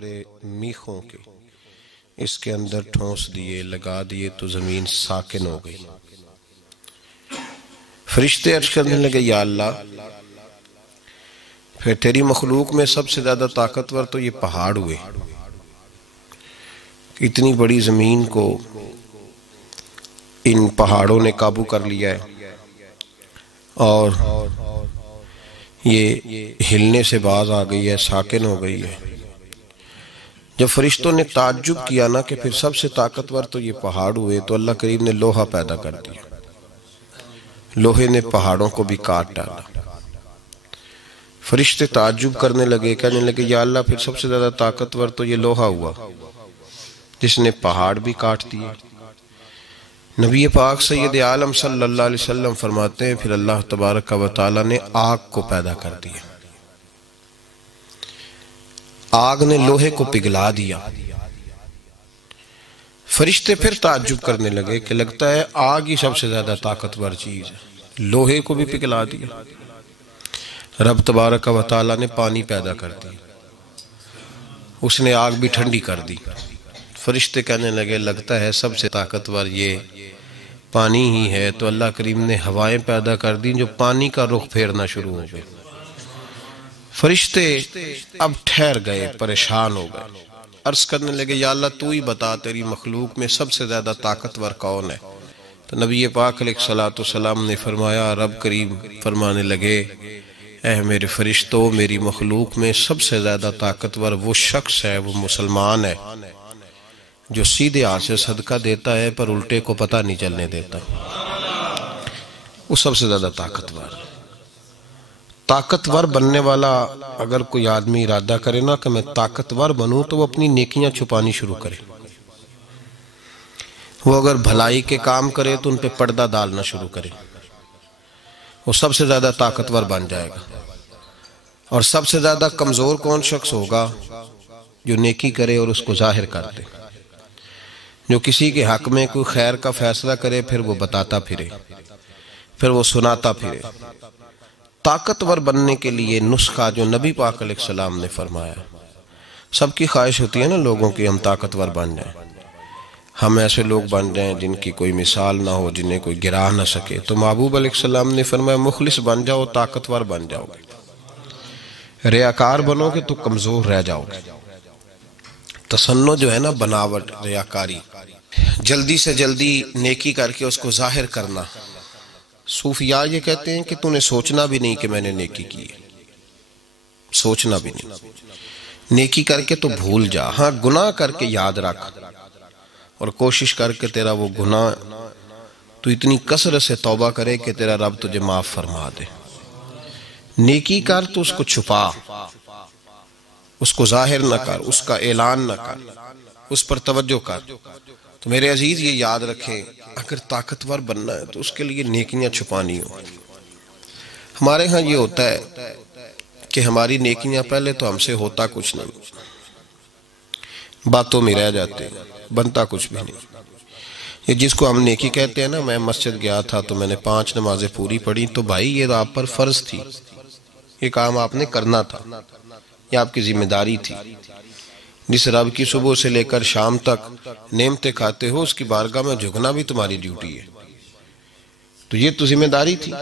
بطور میخوں کے اس کے اندر ٹھونس دیے، لگا دیے تو زمین ساکن ہو گئی۔ فرشتے عرض کرنے لگے یا اللہ، پھر تیری مخلوق میں سب سے زیادہ طاقتور تو یہ پہاڑ ہوئے، اتنی بڑی زمین کو ان پہاڑوں نے قابو کر لیا ہے اور یہ ہلنے سے باز آ گئی ہے، ساکن ہو گئی ہے۔ جب فرشتوں نے تعجب کیا نا کہ پھر سب سے طاقتور تو یہ پہاڑ ہوئے، تو اللہ کریم نے لوہا پیدا کر دیا، لوہے نے پہاڑوں کو بھی کاٹ ڈالا۔ فرشتے تعجب کرنے لگے، کہنے لگے یا اللہ، پھر سب سے زیادہ طاقتور تو یہ لوہا ہوا جس نے پہاڑ بھی کاٹ دیے۔ نبی پاک سید عالم صلی اللہ علیہ وسلم فرماتے ہیں پھر اللہ تبارک و تعالی نے آگ کو پیدا کر دیا، آگ نے لوہے کو پگھلا دیا۔ فرشتے پھر تعجب کرنے لگے کہ لگتا ہے آگ ہی سب سے زیادہ طاقتور چیز ہے، لوہے کو بھی پگھلا دیا۔ رب تبارک و تعالی نے پانی پیدا کر دی، اس نے آگ بھی ٹھنڈی کر دی۔ فرشتے کہنے لگے لگتا ہے سب سے طاقتور یہ پانی ہی ہے، تو اللہ کریم نے ہوائیں پیدا کر دی جو پانی کا رخ پھیرنا شروع ہو گئے۔ فرشتے اب ٹھہر گئے، پریشان ہو گئے، عرض کرنے لگے یا اللہ تو ہی بتا تیری مخلوق میں سب سے زیادہ طاقتور کون ہے؟ تو نبی پاک علیہ السلام نے فرمایا، رب کریم فرمانے لگے اے میرے فرشتوں، میری مخلوق میں سب سے زیادہ طاقتور وہ شخص ہے، وہ مسلمان ہے جو سیدھے ہاتھ سے صدقہ دیتا ہے پر الٹے کو پتہ نہیں چلنے دیتا، وہ سب سے زیادہ طاقتور بننے والا۔ اگر کوئی آدمی ارادہ کرے نا کہ میں طاقتور بنوں تو وہ اپنی نیکیاں چھپانی شروع کرے، وہ اگر بھلائی کے کام کرے تو ان پہ پردہ ڈالنا شروع کرے، وہ سب سے زیادہ طاقتور بن جائے گا۔ اور سب سے زیادہ کمزور کون شخص ہوگا؟ جو نیکی کرے اور اس کو ظاہر کر دے، جو کسی کے حق میں کوئی خیر کا فیصلہ کرے پھر وہ بتاتا پھرے، پھر وہ سناتا پھرے۔ طاقتور بننے کے لیے نسخہ جو نبی پاک علیہ السلام نے فرمایا، سب کی خواہش ہوتی ہے نا لوگوں کی ہم طاقتور بن جائیں، ہم ایسے لوگ بن جائیں جن کی کوئی مثال نہ ہو، جنہیں کوئی گرا نہ سکے۔ تو محبوب علیہ السلام نے فرمایا مخلص بن جاؤ، طاقتور بن جاؤ گے، ریاکار بنو گے تو کمزور رہ جاؤ گے۔ تصنع جو ہے نا، بناوٹ، ریاکاری، جلدی سے جلدی نیکی کر کے اس کو ظاہر کرنا۔ صوفیاء یہ کہتے ہیں کہ تو نے سوچنا بھی نہیں کہ میں نے نیکی کی ہے، سوچنا بھی نہیں، نیکی کر کے تو بھول جا، ہاں گناہ کر کے یاد رکھ، اور کوشش کر کے تیرا وہ گناہ تو اتنی کثرت سے توبہ کرے کہ تیرا رب تجھے معاف فرما دے۔ نیکی کر تو اس کو چھپا، اس کو ظاہر نہ کر، اس کا اعلان نہ کر، اس پر توجہ کر۔ تو میرے عزیز یہ یاد رکھیں، اگر طاقتور بننا ہے تو اس کے لیے نیکیاں چھپانی ہو۔ ہمارے ہاں یہ ہوتا ہے کہ ہماری نیکیاں پہلے تو ہم سے ہوتا کچھ نہیں، باتوں میں رہ جاتے ہیں، بنتا کچھ بھی نہیں۔ یہ جس کو ہم نیکی کہتے ہیں نا، میں مسجد گیا تھا تو میں نے 5 نمازیں پوری پڑھی، تو بھائی یہ آپ پر فرض تھی، یہ کام آپ نے کرنا تھا، یہ آپ کی ذمہ داری تھی۔ جس رب کی صبح سے لے کر شام تک نعمتیں کھاتے ہو، اس کی بارگاہ میں جھکنا بھی تمہاری ڈیوٹی ہے، تو یہ تو ذمہ داری تھی۔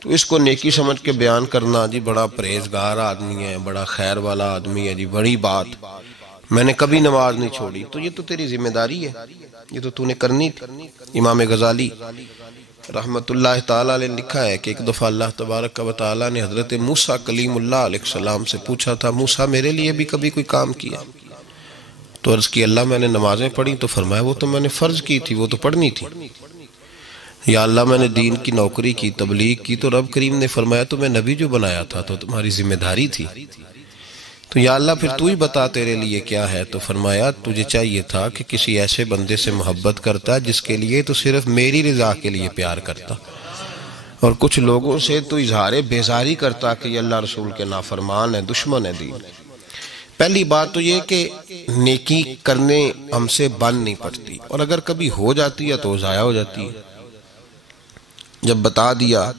تو اس کو نیکی سمجھ کے بیان کرنا، جی بڑا پرہیزگار آدمی ہے، بڑا خیر والا آدمی ہے، جی بڑی بات، میں نے کبھی نماز نہیں چھوڑی، تو یہ تو تیری ذمہ داری ہے، یہ تو نے کرنی تھی۔ امام غزالی رحمت اللہ تعالیٰ نے لکھا ہے کہ ایک دفعہ اللہ تبارک و تعالیٰ نے حضرت موسیٰ کلیم اللہ علیہ السلام سے پوچھا تھا، موسیٰ میرے لیے بھی کبھی کوئی کام کیا؟ تو عرض کی اللہ میں نے نمازیں پڑھی، تو فرمایا وہ تو میں نے فرض کی تھی، وہ تو پڑھنی تھی۔ یا اللہ میں نے دین کی نوکری کی، تبلیغ کی، تو رب کریم نے فرمایا تمہیں نبی جو بنایا تھا تو تمہاری ذمہ داری تھی، تو یا اللہ پھر تو ہی بتا تیرے لیے کیا ہے؟ تو فرمایا تجھے چاہیے تھا کہ کسی ایسے بندے سے محبت کرتا جس کے لیے تو صرف میری رضا کے لیے پیار کرتا، اور کچھ لوگوں سے تو اظہار بیزاری کرتا کہ یہ اللہ رسول کے نافرمان ہے، دشمن ہے دین۔ پہلی بات تو یہ کہ نیکی کرنے ہم سے بن نہیں پڑتی، اور اگر کبھی ہو جاتی ہے تو ضائع ہو جاتی ہے۔ جب بتا دیا،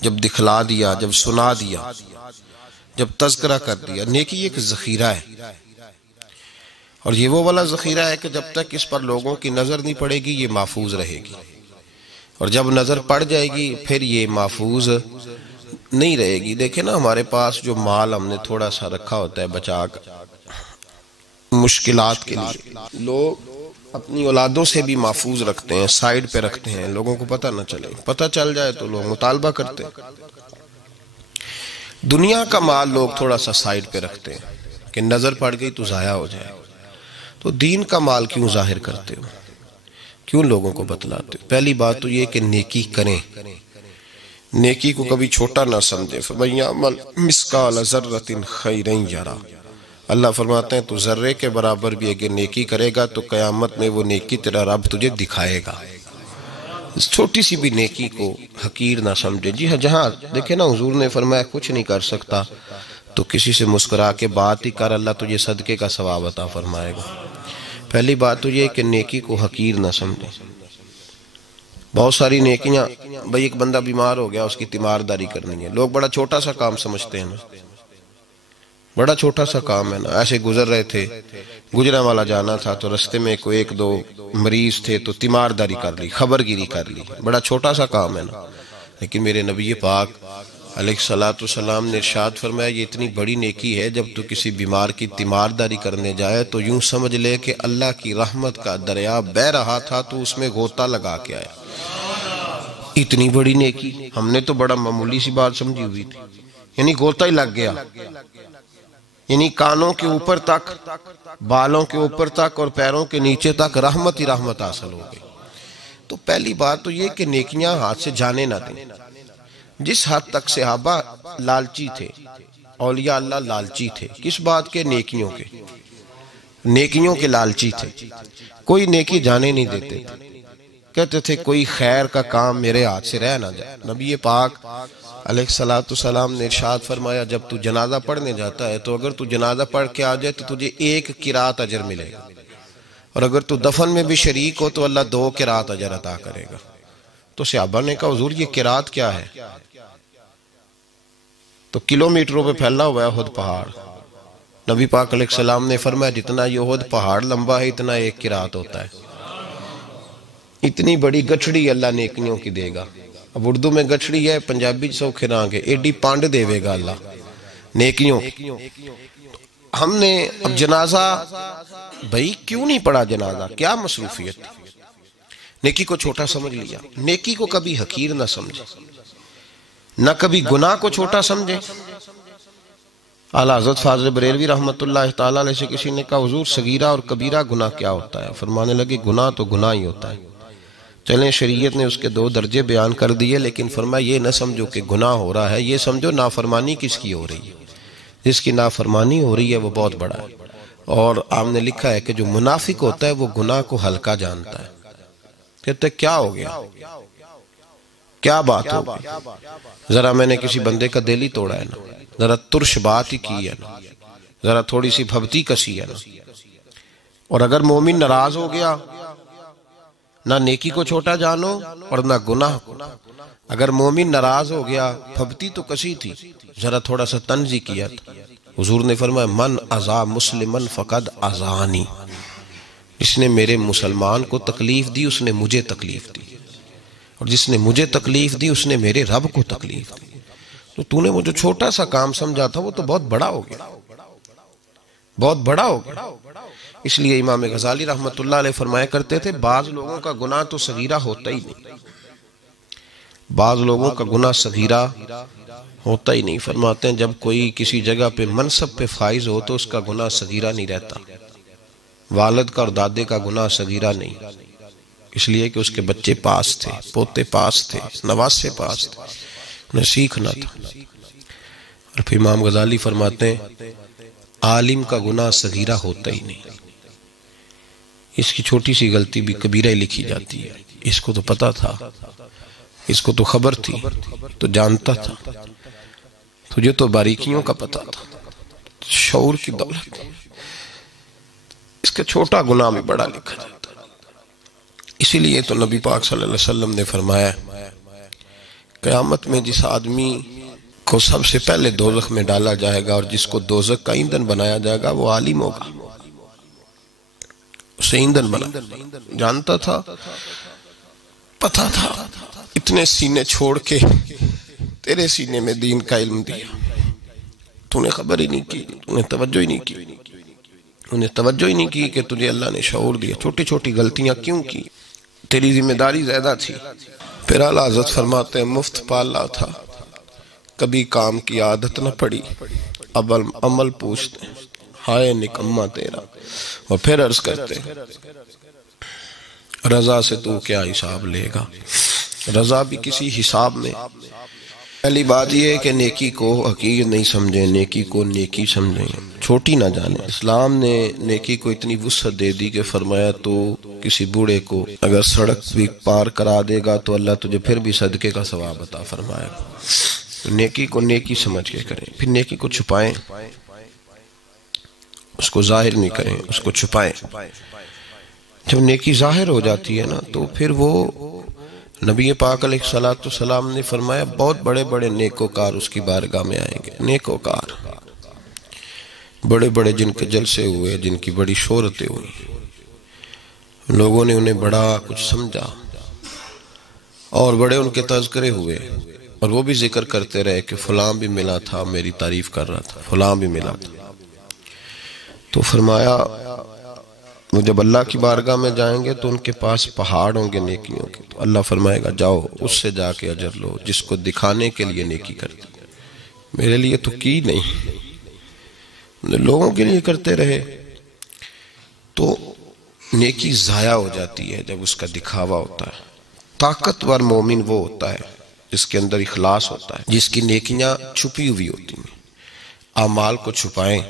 جب دکھلا دیا، جب سنا دیا، جب تذکرہ کر دیا، نیکی ایک ذخیرہ ہے، اور یہ وہ والا ذخیرہ ہے کہ جب تک اس پر لوگوں کی نظر نہیں پڑے گی یہ محفوظ رہے گی، اور جب نظر پڑ جائے گی پھر یہ محفوظ نہیں رہے گی۔ دیکھیں نا، ہمارے پاس جو مال ہم نے تھوڑا سا رکھا ہوتا ہے بچا کر مشکلات کے لیے، لوگ اپنی اولادوں سے بھی محفوظ رکھتے ہیں، سائیڈ پہ رکھتے ہیں، لوگوں کو پتہ نہ چلے، پتہ چل جائے تو لوگ مطالبہ کرتے ہیں۔ دنیا کا مال لوگ تھوڑا سا سائیڈ پہ رکھتے ہیں کہ نظر پڑ گئی تو ضائع ہو جائے، تو دین کا مال کیوں ظاہر کرتے ہو، کیوں لوگوں کو بتلاتے ہو؟ پہلی بات تو یہ کہ نیکی کریں، نیکی کو کبھی چھوٹا نہ سمجھے۔ فَمَن يَعْمَلْ مِثْقَالَ ذَرَّةٍ خَيْرًا يَرَهُ، اللہ فرماتے ہیں تو ذرے کے برابر بھی اگر نیکی کرے گا تو قیامت میں وہ نیکی تیرا رب تجھے دکھائے گا۔ اس چھوٹی سی بھی نیکی کو حقیر نہ سمجھے۔ جی ہاں، جہاں دیکھیں نا حضور نے فرمایا کچھ نہیں کر سکتا تو کسی سے مسکرا کے بات ہی کر، اللہ تجھے صدقے کا ثواب عطا فرمائے گا۔ پہلی بات تو یہ کہ نیکی کو حقیر نہ سمجھے۔ بہت ساری نیکیاں، بھئی ایک بندہ بیمار ہو گیا اس کی تیمارداری کرنی ہے، لوگ بڑا چھوٹا سا کام سمجھتے ہیں نا، بڑا چھوٹا سا کام ہے نا، ایسے گزر رہے تھے، گجرا والا جانا تھا تو رستے میں کوئی ایک دو مریض تھے تو تیمارداری کر لی، خبر گیری کر لی، بڑا چھوٹا سا کام ہے نا، لیکن میرے نبی پاک علیہ السلام نے ارشاد فرمایا یہ اتنی بڑی نیکی ہے، جب تو کسی بیمار کی تیمارداری کرنے جائے تو یوں سمجھ لے کہ اللہ کی رحمت کا دریا بہہ رہا تھا تو اس میں غوطہ لگا کے آیا۔ اتنی بڑی نیکی ہم نے تو بڑا معمولی سی بات سمجھی ہوئی تھی، یعنی غوطہ ہی لگ گیا، یعنی کانوں کے اوپر تک، بالوں کے اوپر تک اور پیروں کے نیچے تک رحمت ہی رحمت حاصل ہو گئی۔ تو پہلی بات تو یہ کہ نیکیاں ہاتھ سے جانے نہ دیں۔ جس حد تک صحابہ لالچی تھے، اولیاء اللہ لالچی تھے، کس بات کے؟ نیکیوں کے، نیکیوں کے لالچی تھے، کوئی نیکی جانے نہیں دیتے تھے، کہتے تھے کوئی خیر کا کام میرے ہاتھ سے رہ نہ جائے۔ نبی پاک علیہ السلام نے ارشاد فرمایا جب تو جنازہ پڑھنے جاتا ہے تو اگر تو جنازہ پڑھ کے آ جائے تو تجھے 1 قرات اجر ملے گا، اور اگر تو دفن میں بھی شریک ہو تو اللہ 2 قرات اجر عطا کرے گا۔ تو صحابہ نے کہا حضور یہ قرات کیا ہے؟ تو کلومیٹروں پہ پھیلا ہوا ہے احد پہاڑ۔ نبی پاک علیہ السلام نے فرمایا جتنا یہ احد پہاڑ لمبا ہے اتنا 1 قرات ہوتا ہے۔ اتنی بڑی گٹھڑی اللہ نیکیوں کی دے گا۔ اب اردو میں گٹھڑی ہے، پنجابی سوکھے رانگے، ایڈی پانڈ دے گا اللہ نیکیوں۔ ہم نے اب جنازہ، بھئی کیوں نہیں پڑھا جنازہ؟ کیا مصروفیت؟ نیکی کو چھوٹا سمجھ لیا۔ نیکی کو کبھی حقیر نہ سمجھے، نہ کبھی گناہ کو چھوٹا سمجھے۔ اعلیٰ حضرت فاضل بریلوی رحمت اللہ تعالیٰ علیہ سے کسی نے کہا حضور صغیرہ اور کبیرہ گناہ کیا ہوتا ہے؟ فرمانے لگے گناہ تو گناہ ہی ہوتا ہے۔ چلیں شریعت نے اس کے 2 درجے بیان کر دیے، لیکن فرمایا یہ نہ سمجھو کہ گناہ ہو رہا ہے، یہ سمجھو نافرمانی کس کی ہو رہی ہے۔ جس کی نافرمانی ہو رہی ہے وہ بہت بڑا ہے۔ اور آپ نے لکھا ہے کہ جو منافق ہوتا ہے وہ گناہ کو ہلکا جانتا ہے، کہتے کیا ہو گیا، کیا بات ہو گئی، ذرا میں نے کسی بندے کا دل ہی توڑا ہے نا، ذرا ترش بات ہی کی ہے نا، ذرا تھوڑی سی بھبتی کسی ہے نا۔ اور اگر مومن ناراض ہو گیا، نہ نیکی کو چھوٹا جانو اور نہ گناہ کو۔ اگر مومن ناراض ہو گیا، بھبتی تو کسی تھی، ذرا تھوڑا سا طنز ہی کیا تھا۔ حضور نے فرمایا من اذا مسلمن فقد اذانی، جس نے میرے مسلمان کو تکلیف دی اس نے مجھے تکلیف دی، اور جس نے مجھے تکلیف دی اس نے میرے رب کو تکلیف دی۔ تو نے وہ جو چھوٹا سا کام سمجھا تھا وہ تو بہت بڑا ہو گیا، بہت بڑا ہو گیا۔ اس لیے امام غزالی رحمت اللہ علیہ فرمایا کرتے تھے بعض لوگوں کا گناہ تو صغیرہ ہوتا ہی نہیں، بعض لوگوں کا گناہ صغیرہ ہوتا ہی نہیں۔ فرماتے ہیں جب کوئی کسی جگہ پہ منصب پہ فائز ہو تو اس کا گناہ صغیرہ نہیں رہتا۔ والد کا اور دادے کا گناہ صغیرہ نہیں، اس لیے کہ اس کے بچے پاس تھے، پوتے پاس تھے، نواسے پاس تھے، انہیں سیکھنا تھا۔ اور پھر امام غزالی فرماتے ہیں عالم کا گناہ صغیرہ ہوتا ہی نہیں، اس کی چھوٹی سی غلطی بھی کبیرہ ہی لکھی جاتی ہے۔ اس کو تو پتا تھا، اس کو تو خبر تھی، تو جانتا تھا، تجھے تو باریکیوں کا پتا تھا، شعور کی دولت، اس کا چھوٹا گناہ بھی بڑا لکھا جاتا ہے۔ اسی لیے تو نبی پاک صلی اللہ علیہ وسلم نے فرمایا قیامت میں جس آدمی کو سب سے پہلے دوزخ میں ڈالا جائے گا اور جس کو دوزخ کا ایندھن بنایا جائے گا وہ عالم ہوگا، اسے ایندھن بنا. جانتا تھا، پتہ تھا اتنے سینے چھوڑ کے تیرے سینے میں دین کا علم دیا، تو نے خبر ہی نہیں کی، تو نے توجہ ہی نہیں کی. انہیں توجہ ہی نہیں کی کہ تجھے اللہ نے شعور دیا. چھوٹی چھوٹی غلطیاں کیوں کی؟ تیری ذمہ داری زیادہ تھی. پھر اعلیٰ حضرت فرماتے ہیں مفت پالا تھا، کبھی کام کی عادت نہ پڑی، اب عمل پوچھتے ہائے نکمہ تیرا. اور پھر عرض کرتے رضا سے تو کیا حساب لے گا؟ رضا بھی کسی حساب میں. پہلی بات یہ ہے کہ نیکی کو حقیر نہیں سمجھیں، نیکی کو نیکی سمجھیں، چھوٹی نہ جانیں. اسلام نے نیکی کو اتنی وسعت دے دی کہ فرمایا تو کسی بوڑھے کو اگر سڑک بھی پار کرا دے گا تو اللہ تجھے پھر بھی صدقے کا ثواب عطا فرمائے گا. نیکی کو نیکی سمجھ کے کریں. پھر نیکی کو چھپائیں، اس کو ظاہر نہیں کریں، اس کو چھپائیں. جب نیکی ظاہر ہو جاتی ہے نا تو پھر وہ نبی پاک علیہ السلام نے فرمایا بہت بڑے بڑے نیکوکار اس کی بارگاہ میں آئیں گے. نیکوکار بڑے بڑے جن کے جلسے ہوئے، جن کی بڑی شہرتیں ہوئی، لوگوں نے انہیں بڑا کچھ سمجھا اور بڑے ان کے تذکرے ہوئے، اور وہ بھی ذکر کرتے رہے کہ فلاں بھی ملا تھا میری تعریف کر رہا تھا، فلاں بھی ملا تھا. تو فرمایا وہ جب اللہ کی بارگاہ میں جائیں گے تو ان کے پاس پہاڑ ہوں گے نیکیوں کے. تو اللہ فرمائے گا جاؤ اس سے جا کے اجر لو جس کو دکھانے کے لیے نیکی کرتے. میرے لیے تو کی نہیں، لوگوں کے لیے کرتے رہے. تو نیکی ضائع ہو جاتی ہے جب اس کا دکھاوا ہوتا ہے. طاقتور مومن وہ ہوتا ہے جس کے اندر اخلاص ہوتا ہے، جس کی نیکیاں چھپی ہوئی ہوتی ہیں. اعمال کو چھپائیں.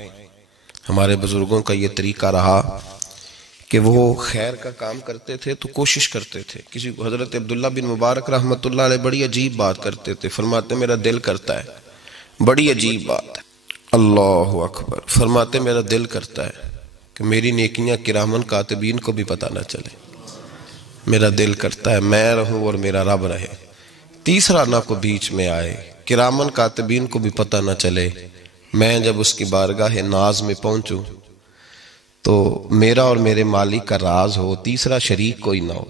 ہمارے بزرگوں کا یہ طریقہ رہا کہ وہ خیر کا کام کرتے تھے تو کوشش کرتے تھے. کسی کو حضرت عبداللہ بن مبارک رحمت اللہ علیہ بڑی عجیب بات کرتے تھے. فرماتے میرا دل کرتا ہے، بڑی عجیب بات ہے، اللہ اکبر، فرماتے میرا دل کرتا ہے کہ میری نیکیاں کرامن کاتبین کو بھی پتہ نہ چلے. میرا دل کرتا ہے میں رہوں اور میرا رب رہے، تیسرا نہ کو بیچ میں آئے، کرامن کاتبین کو بھی پتہ نہ چلے. میں جب اس کی بارگاہ ناز میں پہنچوں تو میرا اور میرے مالک کا راز ہو، تیسرا شریک کوئی نہ ہو،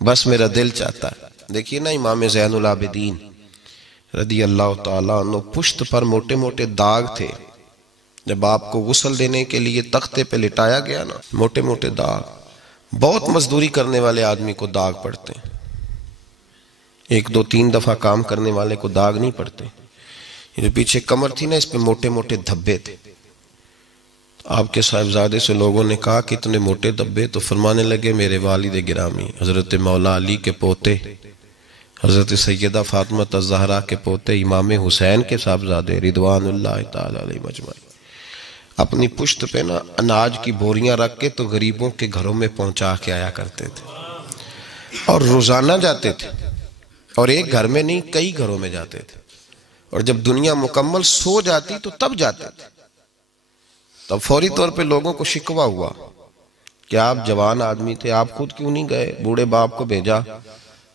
بس میرا دل چاہتا ہے. دیکھیے نا امام زین العابدین رضی اللہ تعالیٰ عنہ، پشت پر موٹے موٹے داغ تھے. جب آپ کو غسل دینے کے لیے تختے پہ لٹایا گیا نا، موٹے موٹے داغ. بہت مزدوری کرنے والے آدمی کو داغ پڑتے ہیں، 1 2 3 دفعہ کام کرنے والے کو داغ نہیں پڑتے. یہ جو پیچھے کمر تھی نا اس پہ موٹے موٹے دھبے تھے. آپ کے صاحبزادے سے لوگوں نے کہا کہ اتنے موٹے دھبے؟ تو فرمانے لگے میرے والد گرامی حضرت مولا علی کے پوتے، حضرت سیدہ فاطمہ الزہرا کے پوتے، امام حسین کے صاحبزادے رضوان اللہ تعالی علیہ مجمعین، اپنی پشت پہ نا اناج کی بوریاں رکھ کے تو غریبوں کے گھروں میں پہنچا کے آیا کرتے تھے. اور روزانہ جاتے تھے، اور ایک گھر میں نہیں کئی گھروں میں جاتے تھے. اور جب دنیا مکمل سو جاتی تو تب جاتے تھے. تب فوری طور پہ لوگوں کو شکوہ ہوا کہ آپ جوان آدمی تھے، آپ خود کیوں نہیں گئے، بوڑھے باپ کو بھیجا.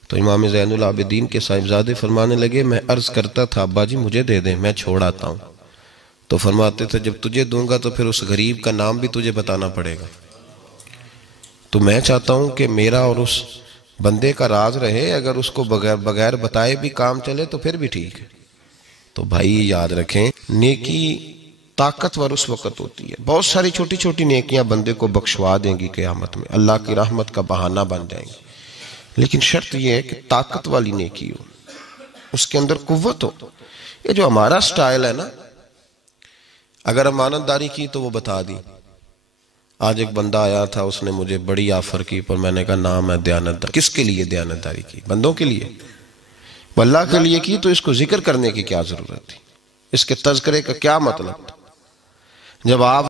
تو امام زین العابدین کے صاحبزادے فرمانے لگے میں عرض کرتا تھا ابا جی مجھے دے دیں، میں چھوڑ آتا ہوں. تو فرماتے تھے جب تجھے دوں گا تو پھر اس غریب کا نام بھی تجھے بتانا پڑے گا. تو میں چاہتا ہوں کہ میرا اور اس بندے کا راز رہے، اگر اس کو بغیر بتائے بھی کام چلے تو پھر بھی ٹھیک ہے. تو بھائی یاد رکھیں نیکی طاقتور اس وقت ہوتی ہے. بہت ساری چھوٹی چھوٹی نیکیاں بندے کو بخشوا دیں گی قیامت میں، اللہ کی رحمت کا بہانہ بن جائیں گی. لیکن شرط یہ ہے کہ طاقت والی نیکی ہو، اس کے اندر قوت ہو. یہ جو ہمارا سٹائل ہے نا، اگر امانتداری کی تو وہ بتا دی. آج ایک بندہ آیا تھا، اس نے مجھے بڑی آفر کی، پر میں نے کہا نام ہے دیانتداری. کس کے لیے دیانتداری کی؟ بندوں کے لیے. اللہ کے لیے کی تو اس کو ذکر کرنے کی کیا ضرورت تھی؟ اس کے تذکرے کا کیا مطلب تھا؟ جب آپ